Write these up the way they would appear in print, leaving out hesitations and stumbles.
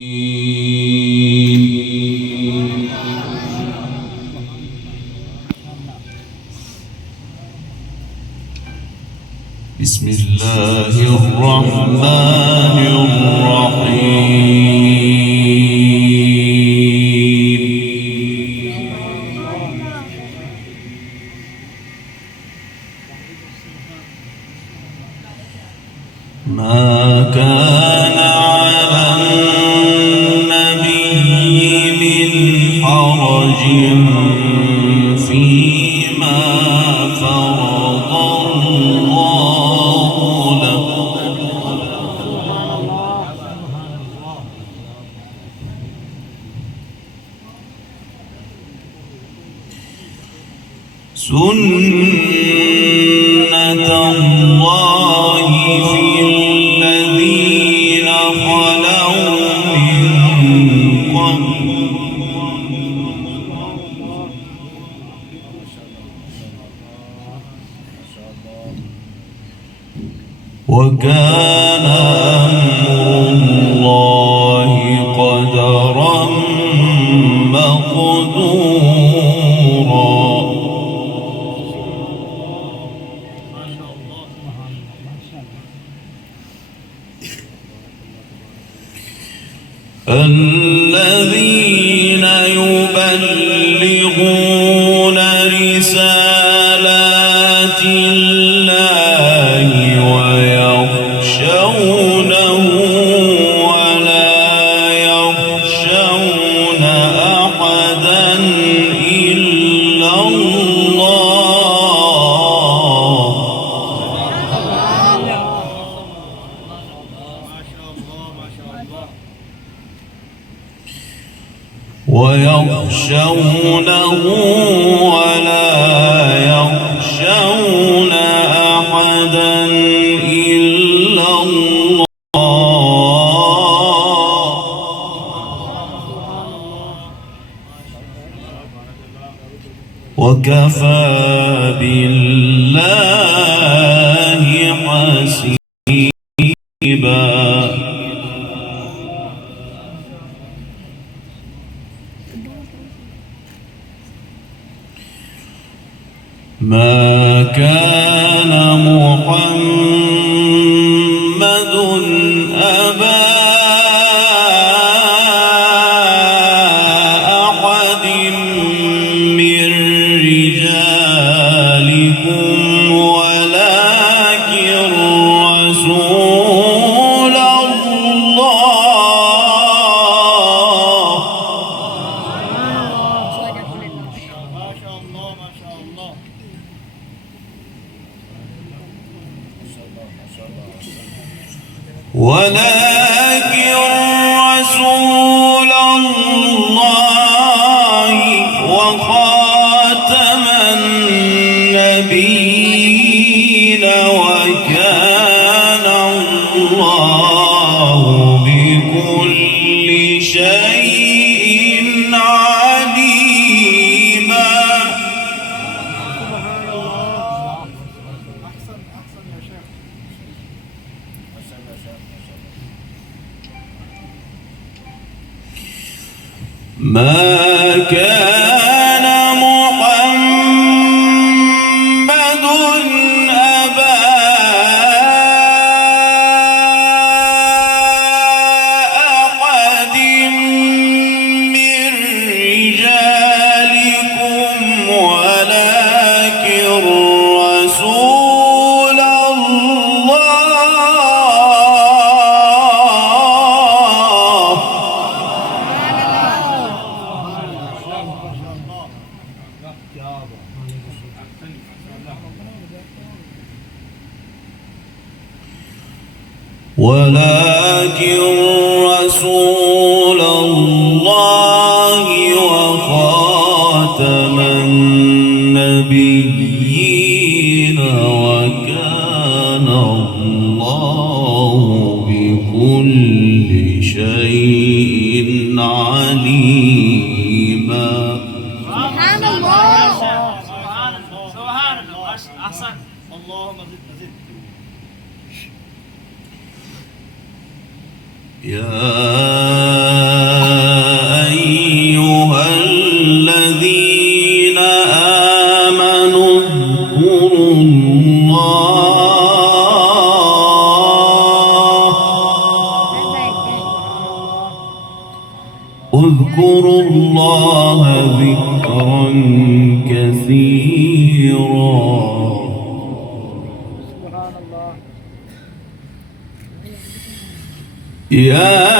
بسم الله الرحمن الرحيم. ما كان على النبي من حرج فيما فرض الله له سنة الله في الذين خلوا من قبل وكان أمر الله قدرا مقدورا. الذين يبلغون رسالات الله ويخشونه ولا يخشون أحدا إلا الله. ويخشونه ولا يخشون أحدا إلا الله. وكفى بالله حسيبا. ما كان محمد أبا أحد من رجالكم ولكن رسول الله وخاتم النبيين وكان الله بكل شيء عليما. ما كان محمد أبا أحد من رجالكم ولكن رسول الله وخاتم النبيين وكان الله بكل شيء عليما. سبحان الله. سبحان الله. أحسن. اللهم زد. يا اذكروا الله ذكرا كثيرا. يا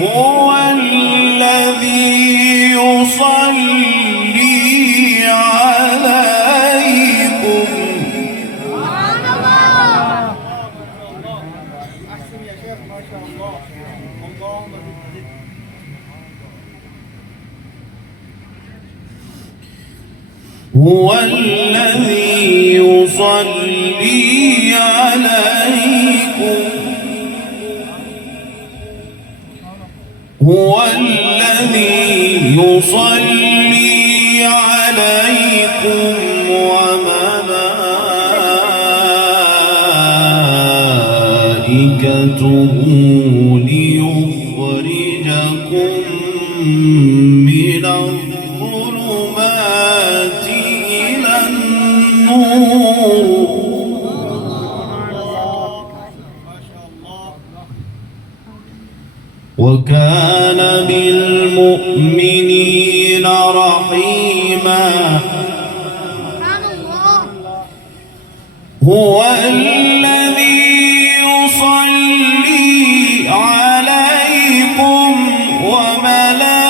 هو الذي يصلي عليكم. سبحان الله. أحسن يا شيخ ما شاء الله. اللهم زد. هو الذي يصلي عليكم. هو الذي يصلي عليكم وملائكته ليخرجكم من الظلمات إلى النور. وكان بالمؤمنين رحيما. هو الذي يصلي عليكم وملائكته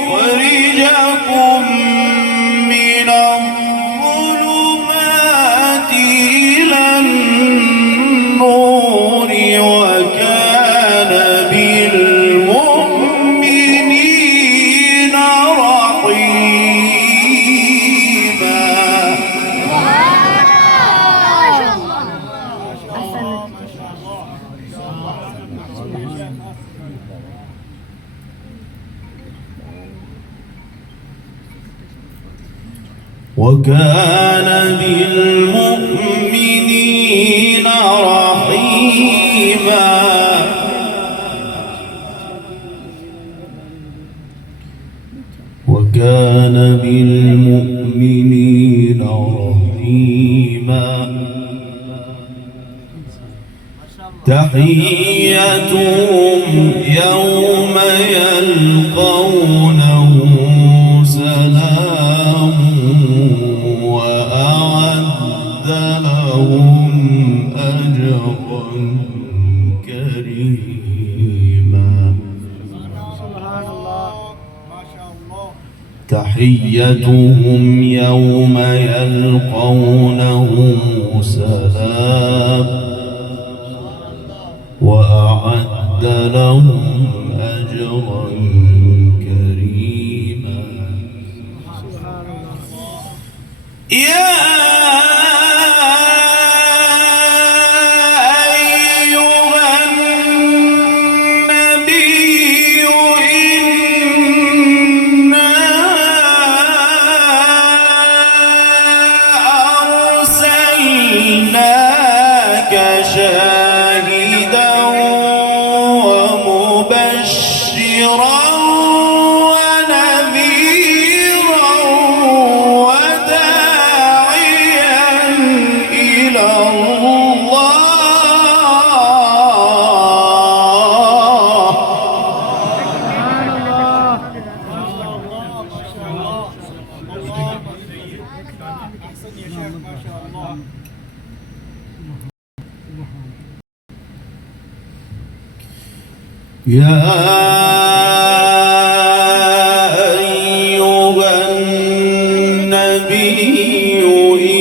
ليخرجكم من الظلمات إلى النور. وكان بالمؤمنين رحيما. وكان بالمؤمنين رحيما. وكان بالمؤمنين رحيما. تحيتهم يوم يلقونه سلام وأعد لهم أجرا كريما. سبحان الله ما شاء الله. تحيتهم يوم يلقونه سلام وأعد لهم أجرا كريما. يا أيها النبي إنا أرسلناك شاهدا ومبشرا ونذيرا وداعيا إلى الله. أحسن يا شيخ ما شاء الله. يا أيها النبي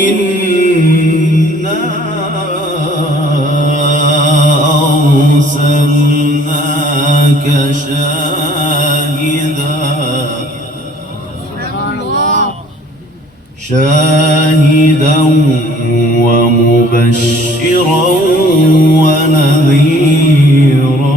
إنا أرسلناك شاهدا ومبشرا ونذيرا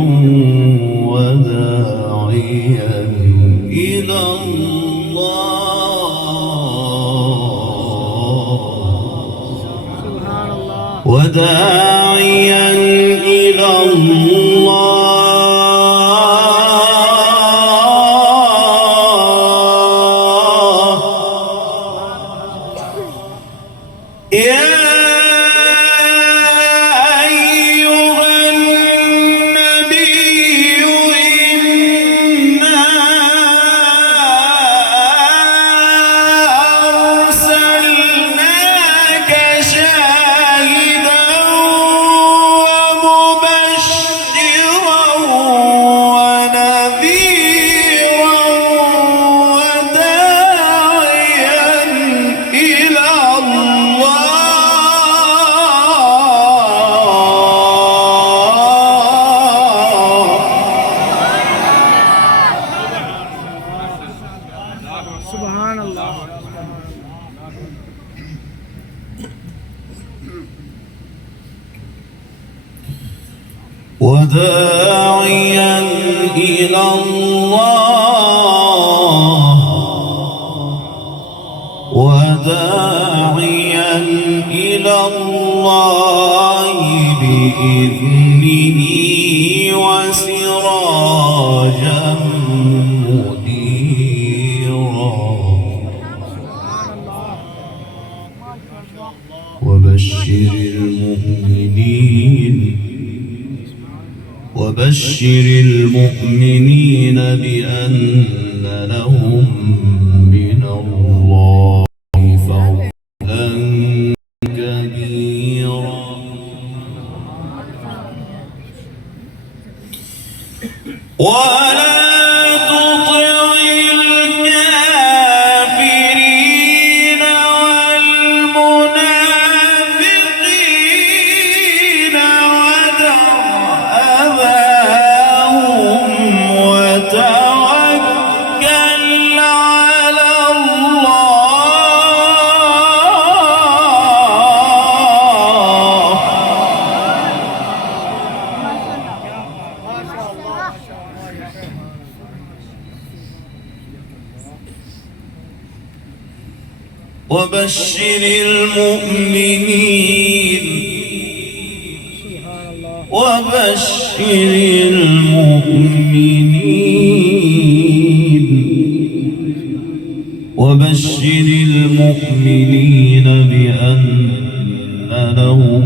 وداعيا إلى الله وداعيا إلى الله بإذنه وسراجا منيرا وبشر المؤمنين بأن لهم من الله فضلا كبيرا ولا تطع الكافرين والمنافقين ودع أذاهم وتوكل على الله وبشر المؤمنين بأن لهم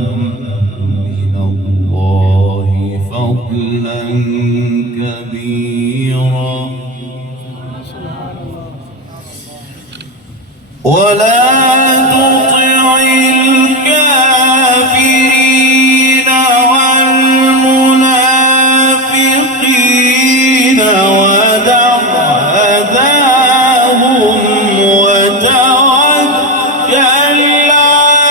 من الله فضلا كبيرا ولا تطع الكافرين والمنافقين ودع أذاهم وتوكل على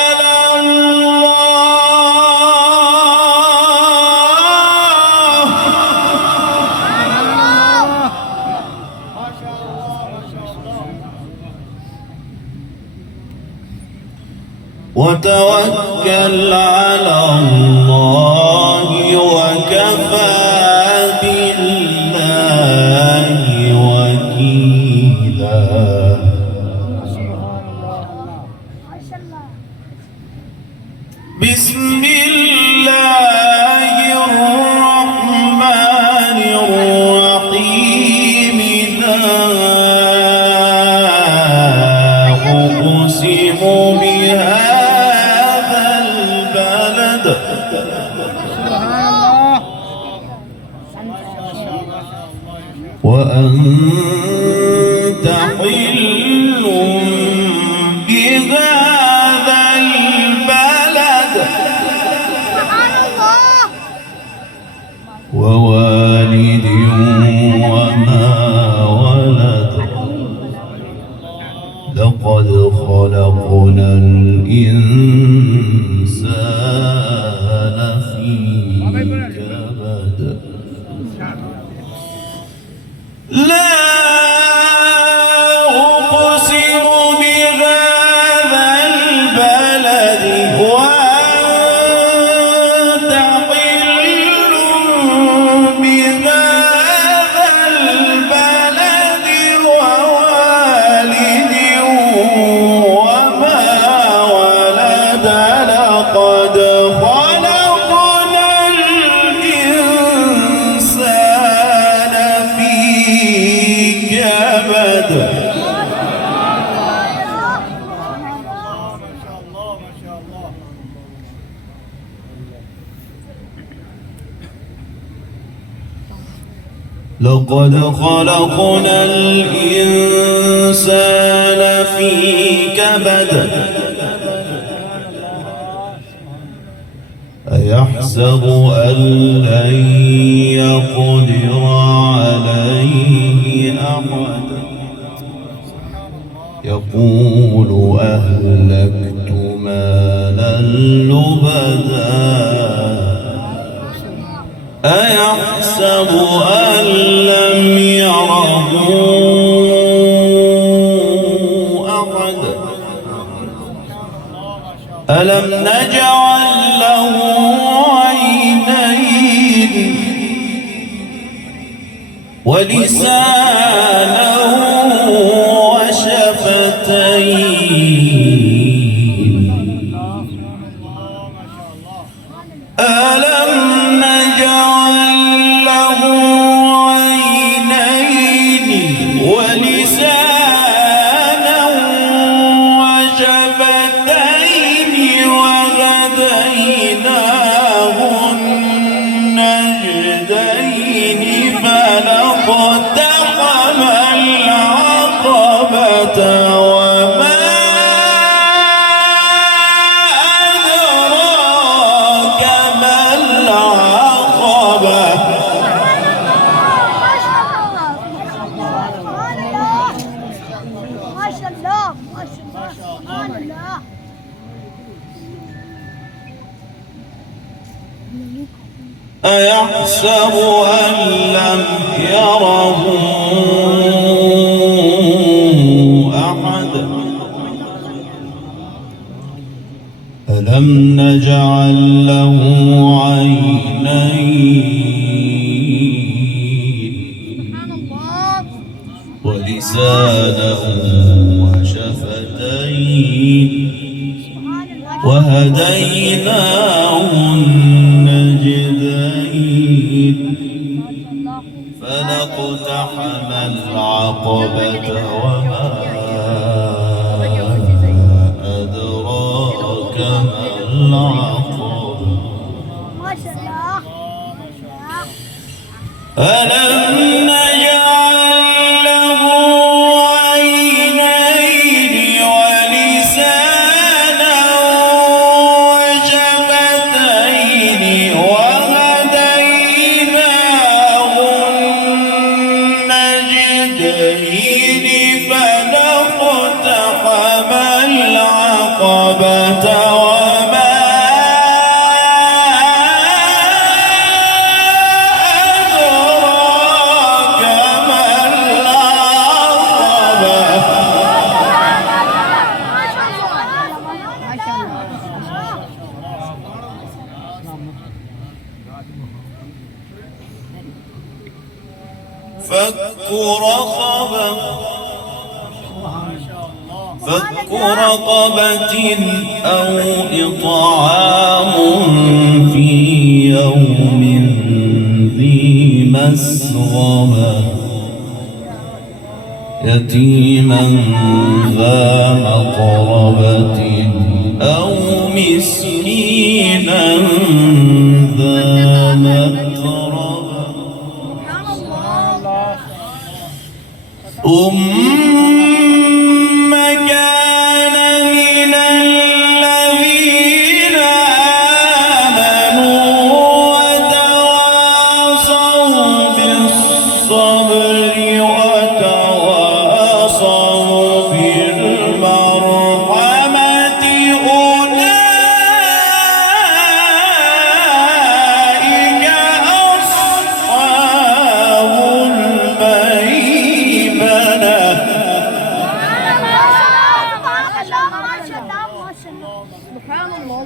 وتوكل على الله وكفى بالله وكيلا بسم الله الرحمن الرحيم أقسم بهذا البلد وأنت حل بهذا البلد ووالد وما ولد لقد خلقنا الإنسان في كبد لا أقسم بهذا البلد وأنت حل بهذا البلد ووالد وما ولد لقد خلقنا الإنسان في كبد لقد خلقنا الإنسان في كبد أيحسب أن لن يقدر عليه أحد يقول أهلكت مالا لبدا أيحسب أن لم يره أحد ألم نجعل له عينين ولسانا وشفتين ألم نجعل له عينين ولسانا وشفتين وهديناه النجدين فلاقتحم العقبة وما أدراك ما العقبة ما شاء الله ما شاء الله سبحان الله. أيحسب أن لم يره أحد ألم نجعل له عينين سبحان الله. ولسانا وشفتين سبحان الله. وهديناه النجدين فلاقتحم العقبة وما أدراك ما العقبة ما شاء الله. ألم نجعل له عينين ولسانا وشفتين وهديناه النجدين فلاقتحم العقبة وما أدراك ما فك رقبة فك رقبة أو إطعام في يوم ذي مسغبة يتيما ذا مقربة أو مسكينا ذا متربة ثم كان من الذين آمنوا وتواصوا بالصبر وتواصوا بالمرحمة أولئك أصحاب الميمنة. سبحان الله.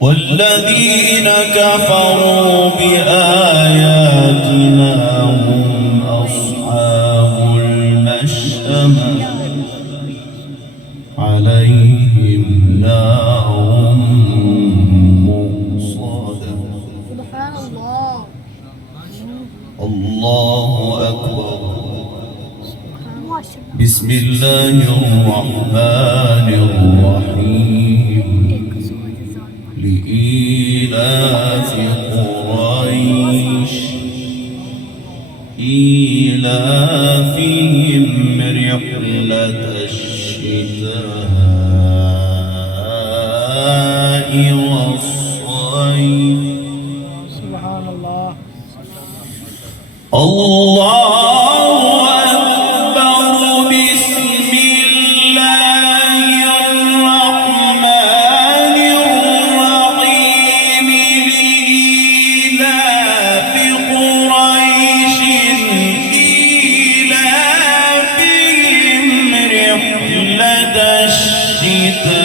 والذين كفروا بآياتنا هم أصحاب المشأمة عليهم نار مؤصدة. سبحان الله. الله أكبر. ما شاء الله. بسم الله الرحمن الرحيم. لإيلاف قريش إيلافهم رحلة الشتاء والصيف. سبحان الله. الله أكبر. بسم الله الرحمن الرحيم. لإيلاف قريش إيلافهم رحلة الشتاء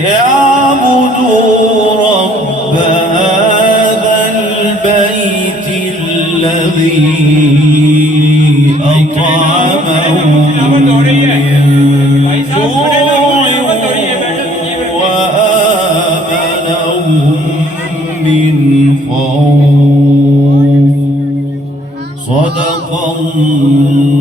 ليعبدوا رب هذا البيت الذي أطعمهم من جوع وآمنهم من خوف. صدق الله.